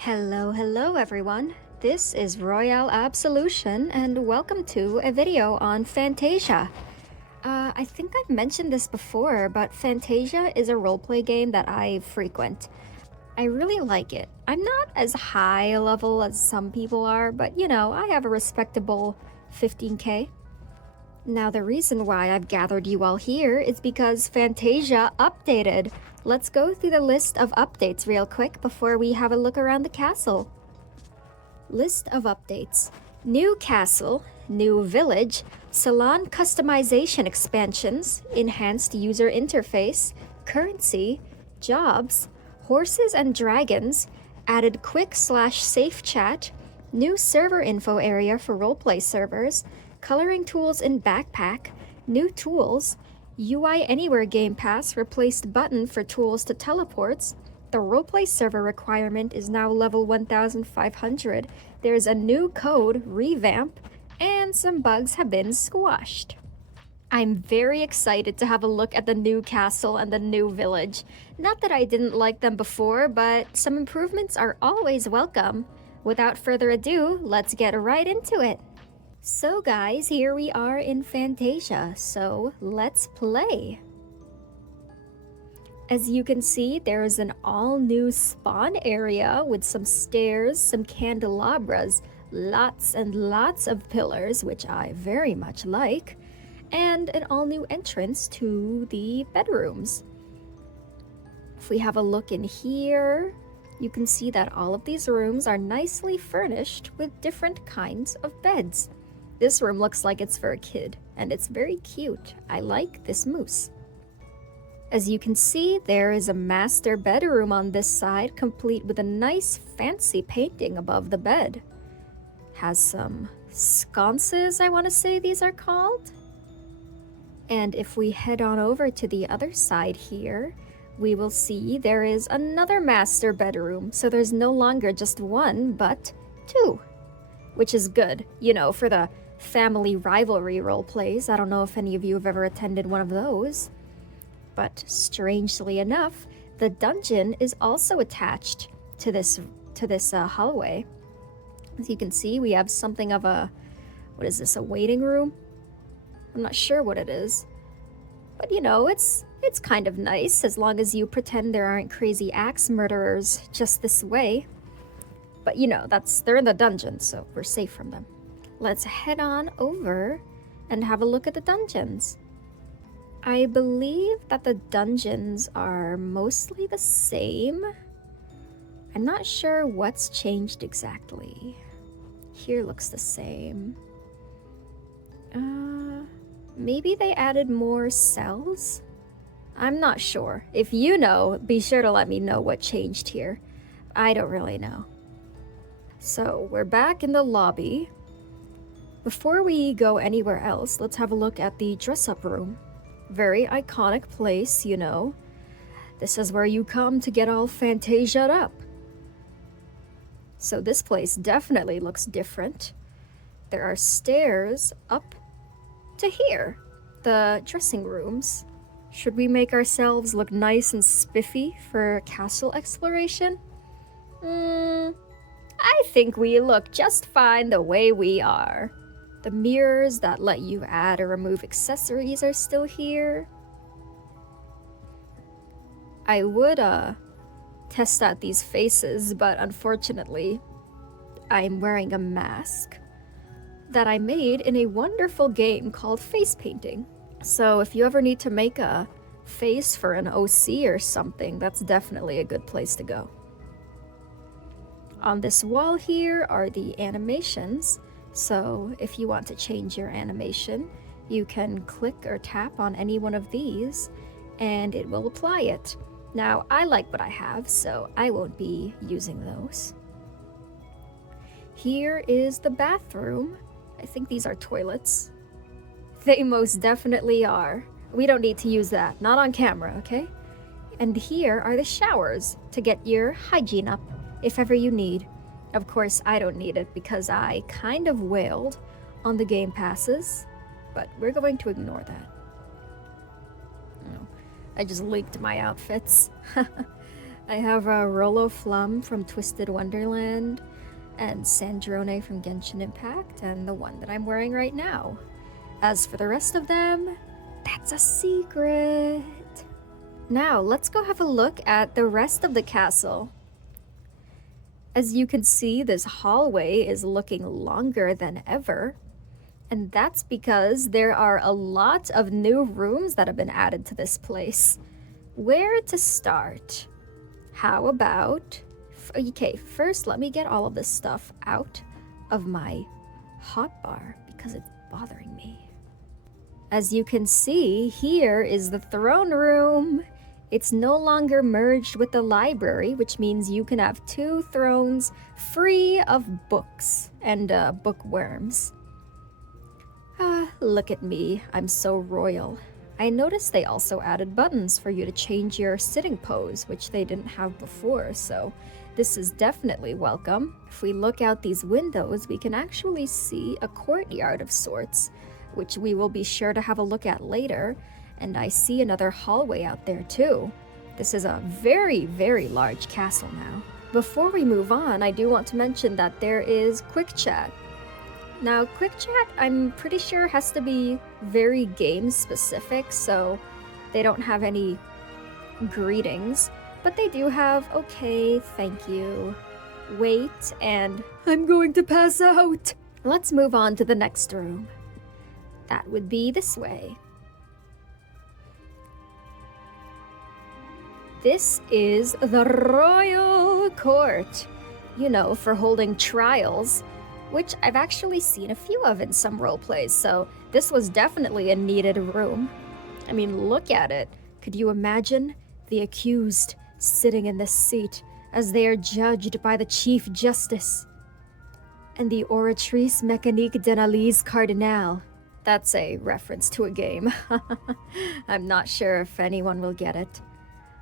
Hello everyone. This is Royale Absolution and welcome to a video on Fantasia. I think I've mentioned this before, but Fantasia is a roleplay game that I frequent. I really like it. I'm not as high a level as some people are, but I have a respectable 15k. Now, the reason why I've gathered you all here is because Fantasia updated. Let's go through the list of updates real quick before we have a look around the castle. List of updates. New castle, new village, salon customization expansions, enhanced user interface, currency, jobs, horses and dragons, added quick/safe chat, new server info area for roleplay servers, coloring tools in backpack, new tools, UI Anywhere Game Pass replaced button for tools to teleports. The roleplay server requirement is now level 1500. There's a new code, revamp, and some bugs have been squashed. I'm very excited to have a look at the new castle and the new village. Not that I didn't like them before, but some improvements are always welcome. Without further ado, let's get right into it. So guys, here we are in Fantasia, so let's play. As you can see, there is an all-new spawn area with some stairs, some candelabras, lots and lots of pillars, which I very much like, and an all-new entrance to the bedrooms. If we have a look in here, you can see that all of these rooms are nicely furnished with different kinds of beds. This room looks like it's for a kid, and it's very cute. I like this moose. As you can see, there is a master bedroom on this side, complete with a nice fancy painting above the bed. Has some sconces, I want to say these are called. And if we head on over to the other side here, we will see there is another master bedroom. So there's no longer just one, but two, which is good, for the family rivalry role plays. I don't know if any of you have ever attended one of those. But strangely enough, the dungeon is also attached to this hallway. As you can see, we have something of a, what is this, a waiting room? I'm not sure what it is. But it's kind of nice as long as you pretend there aren't crazy axe murderers just this way. But they're in the dungeon, so we're safe from them. Let's head on over and have a look at the dungeons. I believe that the dungeons are mostly the same. I'm not sure what's changed exactly. Here looks the same. Maybe they added more cells? I'm not sure. If you know, be sure to let me know what changed here. I don't really know. So we're back in the lobby. Before we go anywhere else, let's have a look at the dress-up room. Very iconic place, This is where you come to get all Fantasia'd up. So this place definitely looks different. There are stairs up to here, the dressing rooms. Should we make ourselves look nice and spiffy for castle exploration? I think we look just fine the way we are. The mirrors that let you add or remove accessories are still here. I would test out these faces, but unfortunately, I'm wearing a mask that I made in a wonderful game called face painting. So if you ever need to make a face for an OC or something, that's definitely a good place to go. On this wall here are the animations. So if you want to change your animation, you can click or tap on any one of these and it will apply it. Now, I like what I have, so I won't be using those. Here is the bathroom. I think these are toilets. They most definitely are. We don't need to use that, not on camera, okay? And here are the showers to get your hygiene up if ever you need. Of course, I don't need it because I kind of wailed on the game passes, but we're going to ignore that. I just linked my outfits. I have a Rolo Flum from Twisted Wonderland, and Sandrone from Genshin Impact, and the one that I'm wearing right now. As for the rest of them, that's a secret. Now, let's go have a look at the rest of the castle. As you can see, this hallway is looking longer than ever. And that's because there are a lot of new rooms that have been added to this place. Where to start? How about... Okay, first let me get all of this stuff out of my hotbar because it's bothering me. As you can see, here is the throne room. It's no longer merged with the library, which means you can have 2 thrones free of books and bookworms. Ah, look at me. I'm so royal. I noticed they also added buttons for you to change your sitting pose, which they didn't have before, so this is definitely welcome. If we look out these windows, we can actually see a courtyard of sorts, which we will be sure to have a look at later, and I see another hallway out there too. This is a very, very large castle now. Before we move on, I do want to mention that there is Quick Chat. Now, Quick Chat, I'm pretty sure has to be very game specific, so they don't have any greetings, but they do have okay, thank you, wait, and I'm going to pass out. Let's move on to the next room. That would be this way. This is the Royal Court, you know, for holding trials, which I've actually seen a few of in some roleplays, so this was definitely a needed room. I mean, look at it. Could you imagine the accused sitting in this seat as they are judged by the Chief Justice and the Oratrice Mécanique d'Analyse Cardinal? That's a reference to a game. I'm not sure if anyone will get it.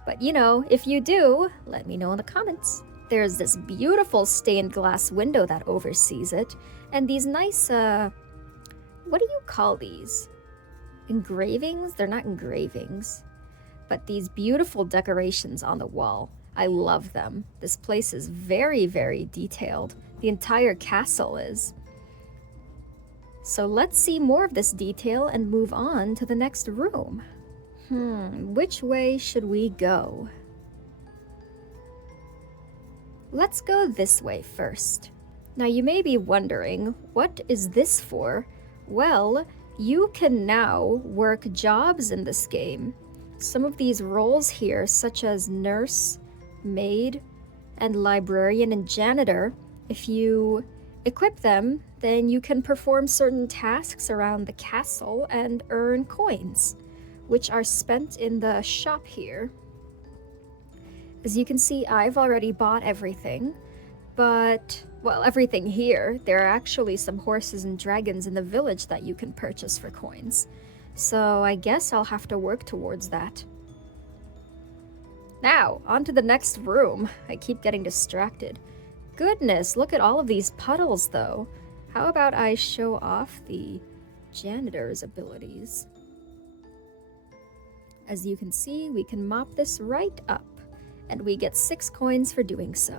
But you know, if you do, let me know in the comments. There's this beautiful stained glass window that oversees it, and these nice, what do you call these? Engravings? They're not engravings, but these beautiful decorations on the wall. I love them. This place is very, very detailed. The entire castle is. So let's see more of this detail and move on to the next room. Which way should we go? Let's go this way first. Now you may be wondering, what is this for? Well, you can now work jobs in this game. Some of these roles here, such as nurse, maid, and librarian and janitor, if you equip them, then you can perform certain tasks around the castle and earn coins, which are spent in the shop here. As you can see, I've already bought everything, but, well, everything here. There are actually some horses and dragons in the village that you can purchase for coins. So I guess I'll have to work towards that. Now, on to the next room. I keep getting distracted. Goodness, look at all of these puddles, though. How about I show off the janitor's abilities? As you can see, we can mop this right up, and we get 6 coins for doing so.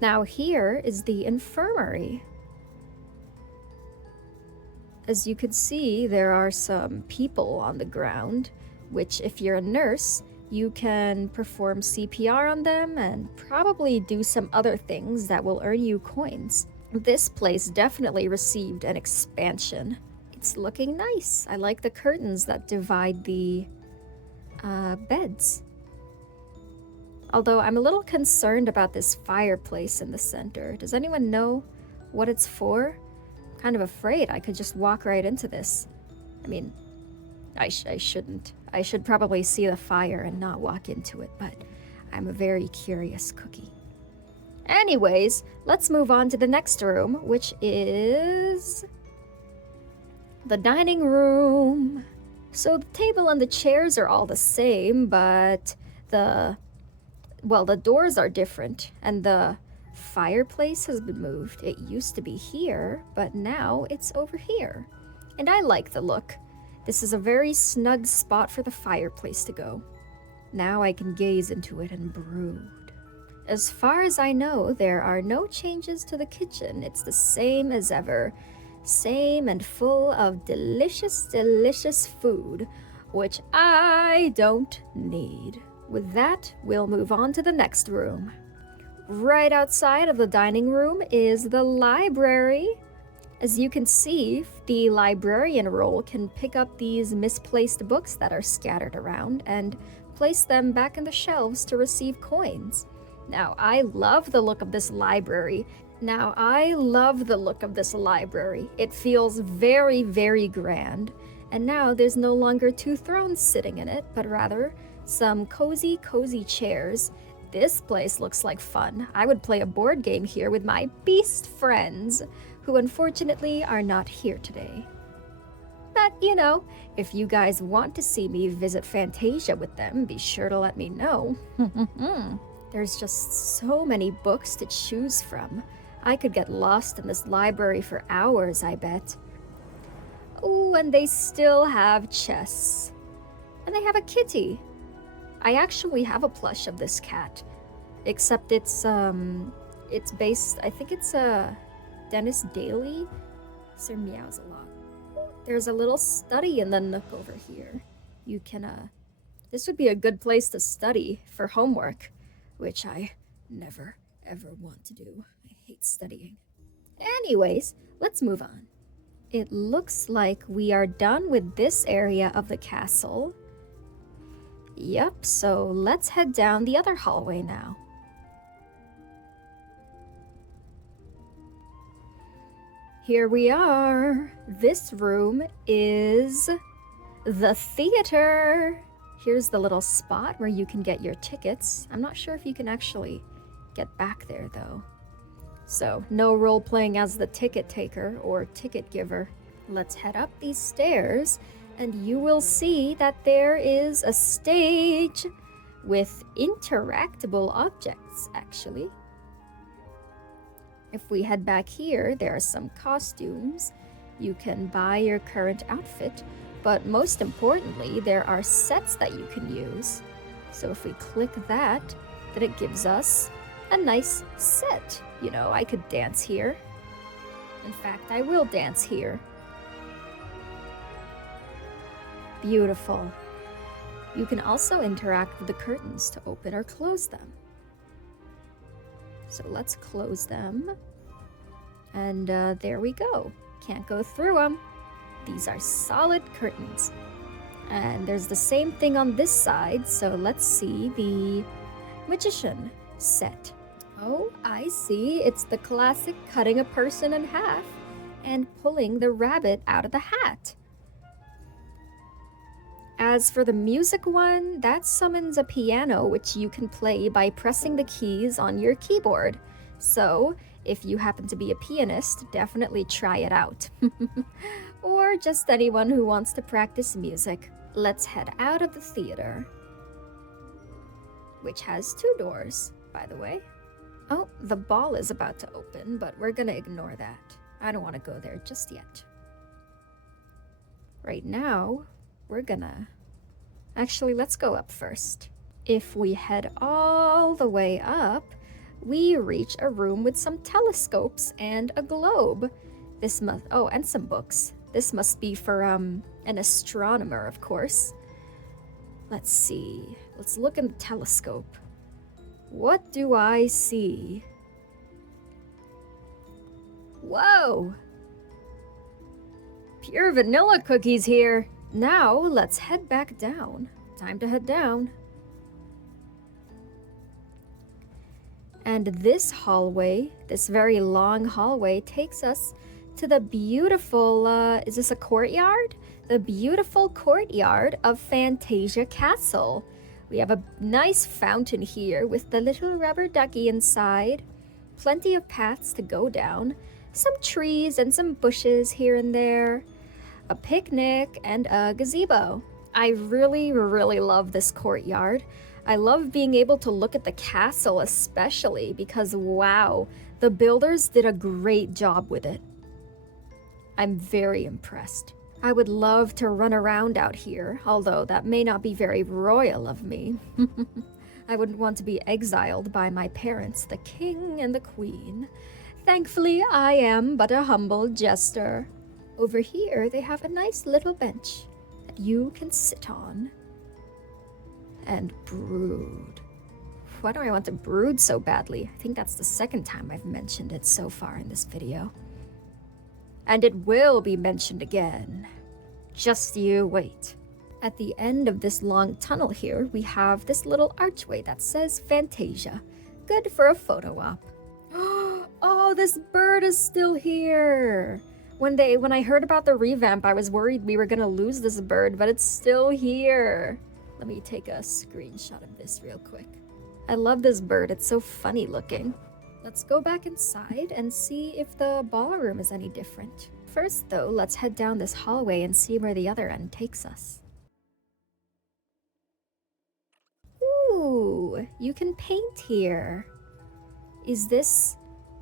Now here is the infirmary. As you can see, there are some people on the ground, which if you're a nurse, you can perform CPR on them and probably do some other things that will earn you coins. This place definitely received an expansion. It's looking nice. I like the curtains that divide the beds. Although I'm a little concerned about this fireplace in the center. Does anyone know what it's for? I'm kind of afraid I could just walk right into this. I mean, I shouldn't. I should probably see the fire and not walk into it, but I'm a very curious cookie. Anyways, let's move on to the next room, which is the dining room. So the table and the chairs are all the same, but the doors are different, and the fireplace has been moved. It used to be here, but now it's over here. And I like the look. This is a very snug spot for the fireplace to go. Now I can gaze into it and brood. As far as I know, there are no changes to the kitchen. It's the same as ever. Same and full of delicious, delicious food, which I don't need. With that, we'll move on to the next room. Right outside of the dining room is the library. As you can see, the librarian role can pick up these misplaced books that are scattered around and place them back in the shelves to receive coins. Now, I love the look of this library. It feels very, very grand. And now there's no longer two thrones sitting in it, but rather some cozy, cozy chairs. This place looks like fun. I would play a board game here with my beast friends, who unfortunately are not here today. But, if you guys want to see me visit Fantasia with them, be sure to let me know. There's just so many books to choose from. I could get lost in this library for hours, I bet. Oh, and they still have chess. And they have a kitty. I actually have a plush of this cat. Except it's based, I think it's Dennis Daly. Sir meows a lot. There's a little study in the nook over here. You can, this would be a good place to study for homework, which I never, ever want to do. I hate studying. Anyways, let's move on. It looks like we are done with this area of the castle. Yep, so let's head down the other hallway now. Here we are. This room is the theater. Here's the little spot where you can get your tickets. I'm not sure if you can actually get back there though. So, no role playing as the ticket taker or ticket giver. Let's head up these stairs and you will see that there is a stage with interactable objects, actually. If we head back here, there are some costumes. You can buy your current outfit, but most importantly, there are sets that you can use. So if we click that, then it gives us a nice set. I could dance here. In fact, I will dance here. Beautiful. You can also interact with the curtains to open or close them. So let's close them. And there we go. Can't go through them. These are solid curtains. And there's the same thing on this side, so let's see the magician set. Oh, I see. It's the classic cutting a person in half and pulling the rabbit out of the hat. As for the music one, that summons a piano which you can play by pressing the keys on your keyboard. So, if you happen to be a pianist, definitely try it out. Or just anyone who wants to practice music. Let's head out of the theater, which has 2 doors, by the way. Oh, the ball is about to open, but we're gonna ignore that. I don't want to go there just yet. Right now, we're gonna... Actually, let's go up first. If we head all the way up, we reach a room with some telescopes and a globe. This must... Oh, and some books. This must be for, an astronomer, of course. Let's see. Let's look in the telescope. What do I see? Whoa! Pure vanilla cookies here. Now, let's head back down. Time to head down. And this hallway, this very long hallway, takes us to the beautiful, is this a courtyard? The beautiful courtyard of Fantasia Castle. We have a nice fountain here with the little rubber ducky inside. Plenty of paths to go down. Some trees and some bushes here and there. A picnic and a gazebo. I really, really love this courtyard. I love being able to look at the castle especially because, wow, the builders did a great job with it. I'm very impressed. I would love to run around out here, although that may not be very royal of me. I wouldn't want to be exiled by my parents, the king and the queen. Thankfully, I am but a humble jester. Over here, they have a nice little bench that you can sit on and brood. Why do I want to brood so badly? I think that's the second time I've mentioned it so far in this video. And it will be mentioned again. Just you wait. At the end of this long tunnel here, we have this little archway that says Fantasia. Good for a photo op. Oh, this bird is still here. When I heard about the revamp, I was worried we were gonna lose this bird, but it's still here. Let me take a screenshot of this real quick. I love this bird, it's so funny looking. Let's go back inside and see if the ballroom is any different. First though, let's head down this hallway and see where the other end takes us. Ooh, you can paint here. Is this...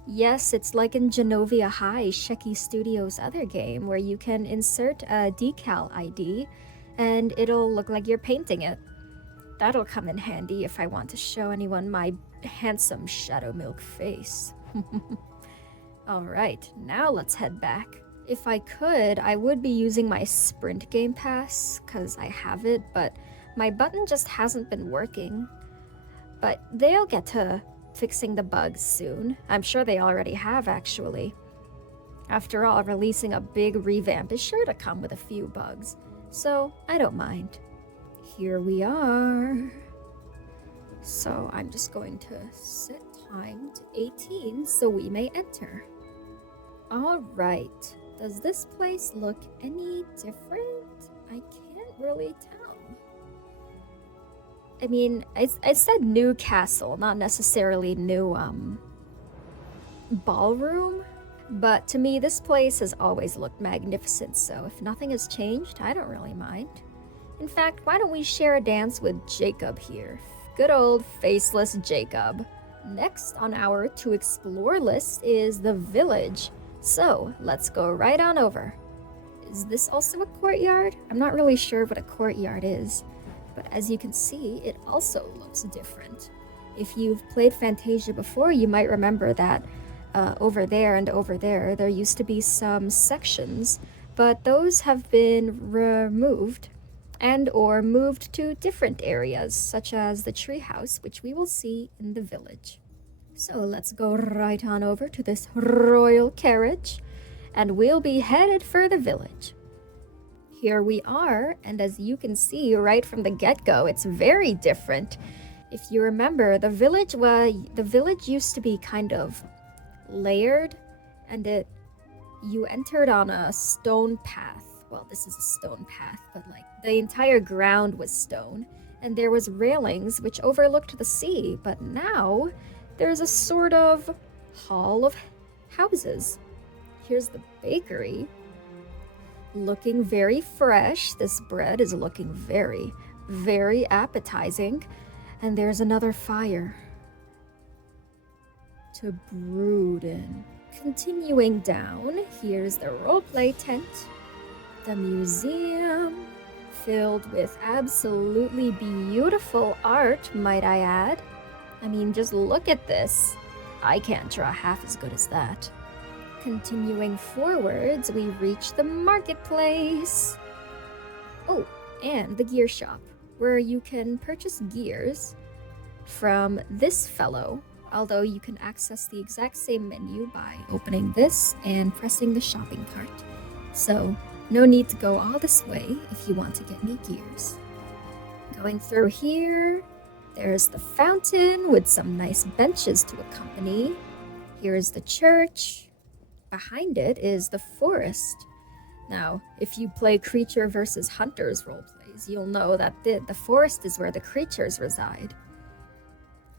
Yes, it's like in Genovia High, Sheki Studios' other game, where you can insert a decal ID and it'll look like you're painting it. That'll come in handy if I want to show anyone my handsome shadow milk face. Alright, now let's head back. If I could, I would be using my Sprint Game Pass, because I have it, but my button just hasn't been working. But they'll get to fixing the bugs soon. I'm sure they already have, actually. After all, releasing a big revamp is sure to come with a few bugs, so I don't mind. Here we are. So I'm just going to set time to 18 so we may enter. Alright, does this place look any different? I can't really tell. I mean, I said new castle, not necessarily new, ballroom. But to me, this place has always looked magnificent, so if nothing has changed, I don't really mind. In fact, why don't we share a dance with Jacob here? Good old faceless Jacob. Next on our to explore list is the village. So, let's go right on over. Is this also a courtyard? I'm not really sure what a courtyard is. But as you can see, it also looks different. If you've played Fantasia before, you might remember that over there and over there used to be some sections, but those have been removed and or moved to different areas, such as the treehouse, which we will see in the village. So let's go right on over to this royal carriage, and we'll be headed for the village. Here we are, and as you can see right from the get-go, it's very different. If you remember, the village used to be kind of layered, and you entered on a stone path. Well, this is a stone path, but like the entire ground was stone, and there was railings which overlooked the sea, but now there's a sort of hall of houses. Here's the bakery. Looking very fresh. This bread is looking very, very appetizing. And there's another fire to brood in. Continuing down, here's the roleplay tent. The museum, filled with absolutely beautiful art, might I add. I mean, just look at this. I can't draw half as good as that. Continuing forwards, we reach the marketplace. Oh, and the gear shop, where you can purchase gears from this fellow, although you can access the exact same menu by opening this and pressing the shopping cart. So, no need to go all this way if you want to get me gears. Going through here, there's the fountain with some nice benches to accompany. Here's the church. Behind it is the forest. Now, if you play creature versus hunters roleplays, you'll know that the forest is where the creatures reside.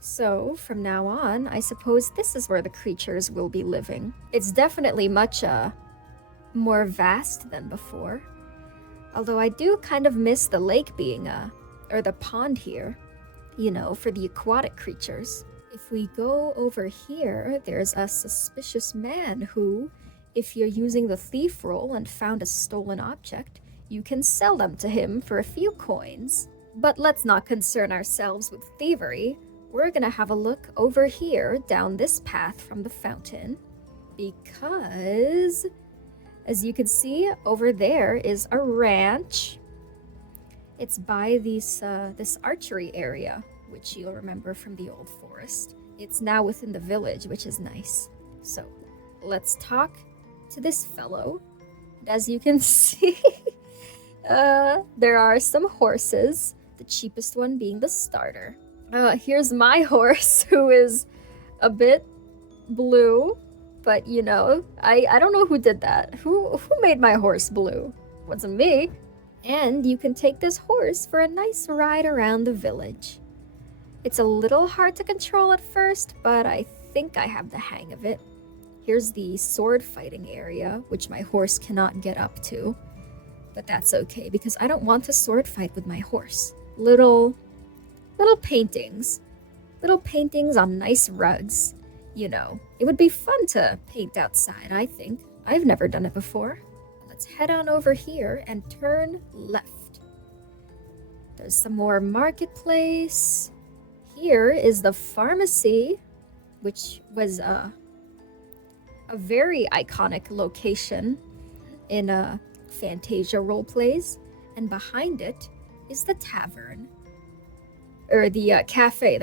So, from now on, I suppose this is where the creatures will be living. It's definitely much more vast than before. Although I do kind of miss the lake being or the pond here, you know, for the aquatic creatures. If we go over here, there's a suspicious man who If you're using the thief role and found a stolen object, you can sell them to him for a few coins. But let's not concern ourselves with thievery. We're gonna have a look over here down this path from the fountain, because as you can see, over there is a ranch. It's by this archery area, which you'll remember from the old forest. It's now within the village, which is nice. So let's talk to this fellow. And as you can see, there are some horses, the cheapest one being the starter. Here's my horse, who is a bit blue, but you know, I don't know who did that. Who made my horse blue? Wasn't me. And you can take this horse for a nice ride around the village. It's a little hard to control at first, but I think I have the hang of it. Here's the sword fighting area, which my horse cannot get up to. But that's okay, because I don't want to sword fight with my horse. Little paintings. Little paintings on nice rugs. You know, it would be fun to paint outside, I think. I've never done it before. Let's head on over here and turn left. There's some more marketplace. Here is the pharmacy, which was a very iconic location in Fantasia roleplays. And behind it is the tavern. Or the cafe,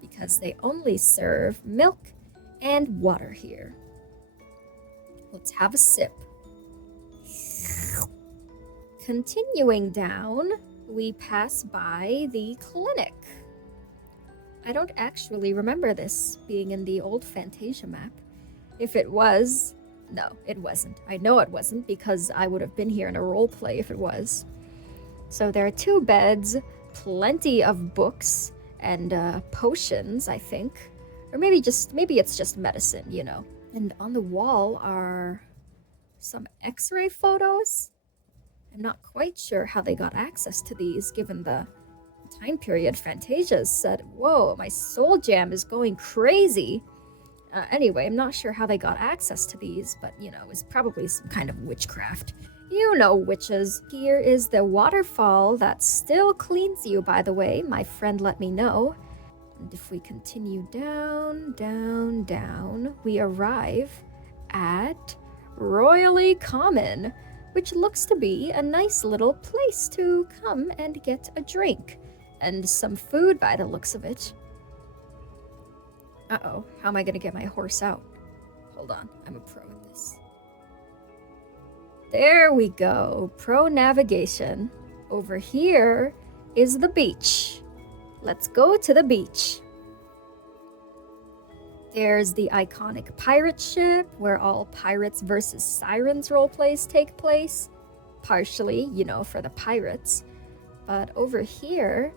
because they only serve milk and water here. Let's have a sip. Continuing down, we pass by the clinic. I don't actually remember this being in the old Fantasia map. If it was, no, it wasn't. I know it wasn't, because I would have been here in a roleplay if it was. So there are 2 beds, plenty of books, and potions, I think. Or maybe it's just medicine, you know. And on the wall are some x-ray photos. I'm not quite sure how they got access to these, given the time period. Fantasia said, whoa, my soul jam is going crazy. Anyway, I'm not sure how they got access to these, but you know, it's probably some kind of witchcraft. You know, witches. Here is the waterfall that still cleans you, by the way. My friend let me know. And if we continue down, down, down, we arrive at Royally Common, which looks to be a nice little place to come and get a drink. And some food by the looks of it. Uh-oh, how am I gonna get my horse out? Hold on, I'm a pro at this. There we go, pro navigation. Over here is the beach. Let's go to the beach. There's the iconic pirate ship, where all pirates versus sirens roleplays take place. Partially, you know, for the pirates. But over here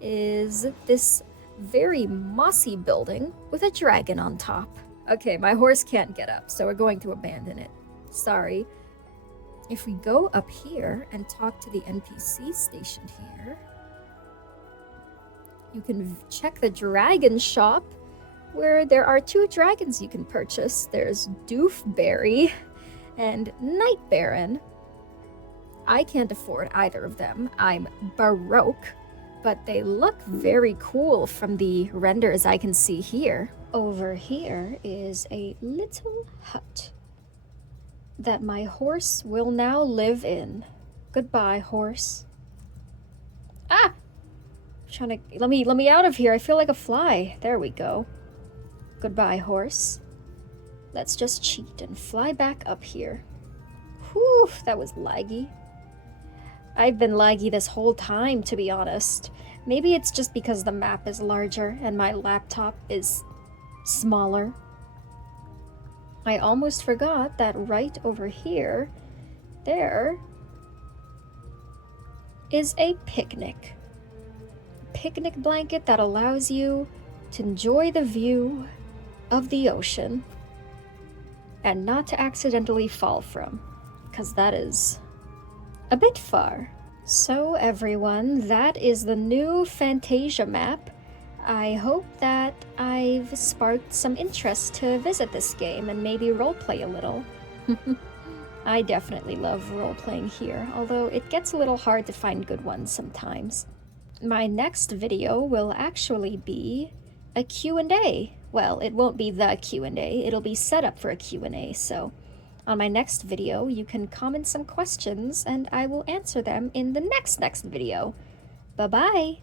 is this very mossy building with a dragon on top. Okay, my horse can't get up, so we're going to abandon it. Sorry. If we go up here and talk to the NPC stationed here, you can check the dragon shop, where there are 2 dragons you can purchase. There's Doofberry and Night Baron. I can't afford either of them. I'm Baroque, but they look very cool from the renders I can see here. Over here is a little hut that my horse will now live in. Goodbye, horse. Ah! Trying to let me out of here. I feel like a fly. There we go. Goodbye, horse. Let's just cheat and fly back up here. Whew, that was laggy. I've been laggy this whole time, to be honest. Maybe it's just because the map is larger and my laptop is smaller. I almost forgot that right over here, there is a picnic. Picnic blanket that allows you to enjoy the view of the ocean and not to accidentally fall from, because that is a bit far. So everyone, that is the new Fantasia map. I hope that I've sparked some interest to visit this game and maybe roleplay a little. I definitely love role-playing here, although it gets a little hard to find good ones sometimes. My next video will actually be a Q&A. Well, it won't be the Q&A, it'll be set up for a Q&A, so on my next video, you can comment some questions and I will answer them in the next video. Bye-bye!